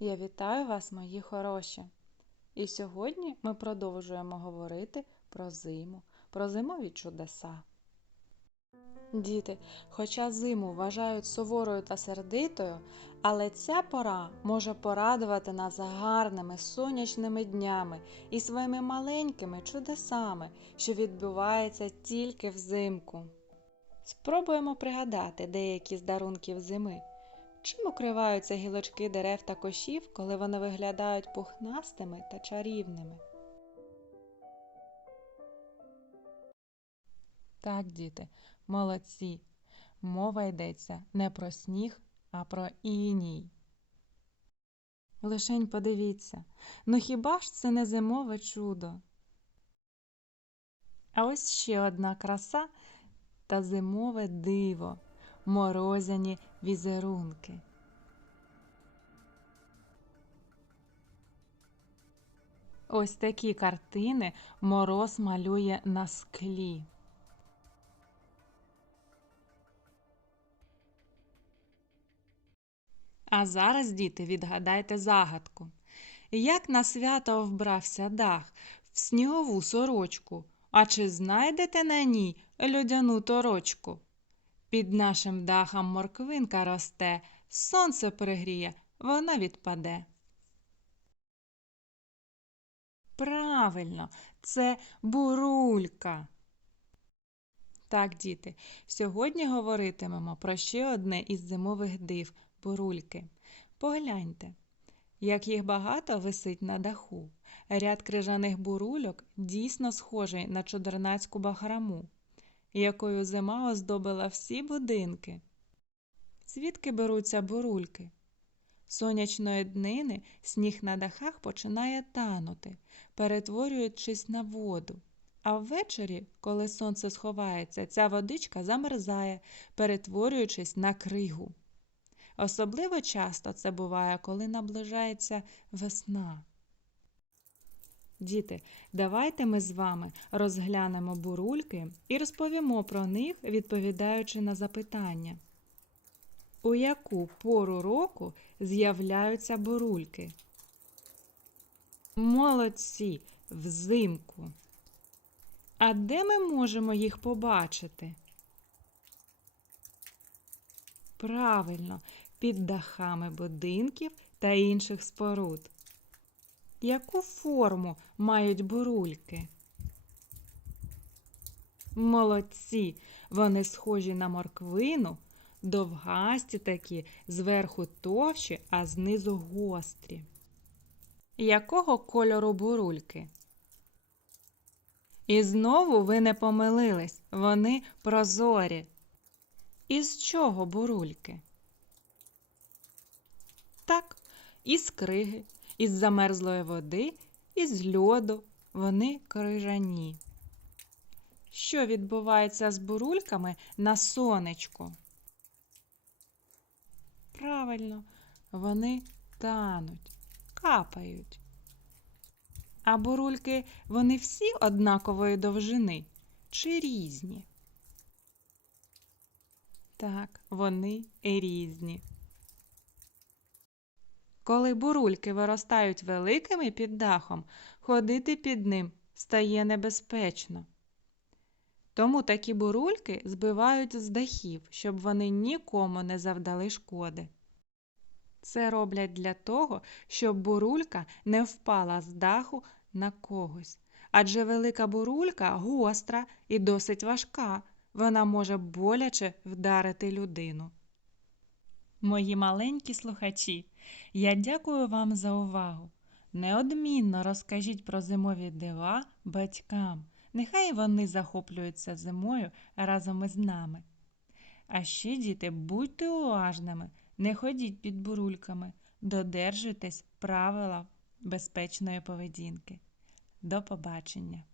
Я вітаю вас, мої хороші! І сьогодні ми продовжуємо говорити про зиму, про зимові чудеса. Діти, хоча зиму вважають суворою та сердитою, але ця пора може порадувати нас гарними сонячними днями і своїми маленькими чудесами, що відбуваються тільки взимку. Спробуємо пригадати деякі з дарунків зими. Чим укриваються гілочки дерев та кошів, коли вони виглядають пухнастими та чарівними? Так, діти, молодці. Мова йдеться не про сніг, а про іній. Лишень подивіться, ну хіба ж це не зимове чудо? А ось ще одна краса та зимове диво морозяні візерунки. Ось такі картини мороз малює на склі. А зараз, діти, відгадайте загадку. Як на свято вбрався дах в снігову сорочку, а чи знайдете на ній льодяну торочку? Під нашим дахом морквинка росте, сонце пригріє, вона відпаде. Правильно, це бурулька. Так, діти, сьогодні говоритимемо про ще одне із зимових див бурульки. Погляньте, як їх багато висить на даху. Ряд крижаних бурульок дійсно схожий на чудернацьку бахраму якою зима оздобила всі будинки. Звідки беруться бурульки? Сонячної днини сніг на дахах починає танути, перетворюючись на воду. А ввечері, коли сонце сховається, ця водичка замерзає, перетворюючись на кригу. Особливо часто це буває, коли наближається весна. Діти, давайте ми з вами розглянемо бурульки і розповімо про них, відповідаючи на запитання. У яку пору року з'являються бурульки? Молодці взимку. А де ми можемо їх побачити? Правильно, під дахами будинків та інших споруд. Яку форму мають бурульки? Молодці, вони схожі на морквину, довгасті такі, зверху товщі, а знизу гострі. Якого кольору бурульки? І знову ви не помилились, вони прозорі. Із чого бурульки? Так, із криги, із замерзлої води, із льоду, вони крижані. Що відбувається з бурульками на сонечку? Правильно, вони тануть, капають. А бурульки вони всі однакової довжини чи різні? Так, вони різні. Коли бурульки виростають великими під дахом, ходити під ним стає небезпечно. Тому такі бурульки збивають з дахів, щоб вони нікому не завдали шкоди. Це роблять для того, щоб бурулька не впала з даху на когось. Адже велика бурулька гостра і досить важка, вона може боляче вдарити людину. Мої маленькі слухачі, я дякую вам за увагу. Неодмінно розкажіть про зимові дива батькам. Нехай вони захоплюються зимою разом із нами. А ще, діти, будьте уважними, не ходіть під бурульками, додержуйтесь правила безпечної поведінки. До побачення!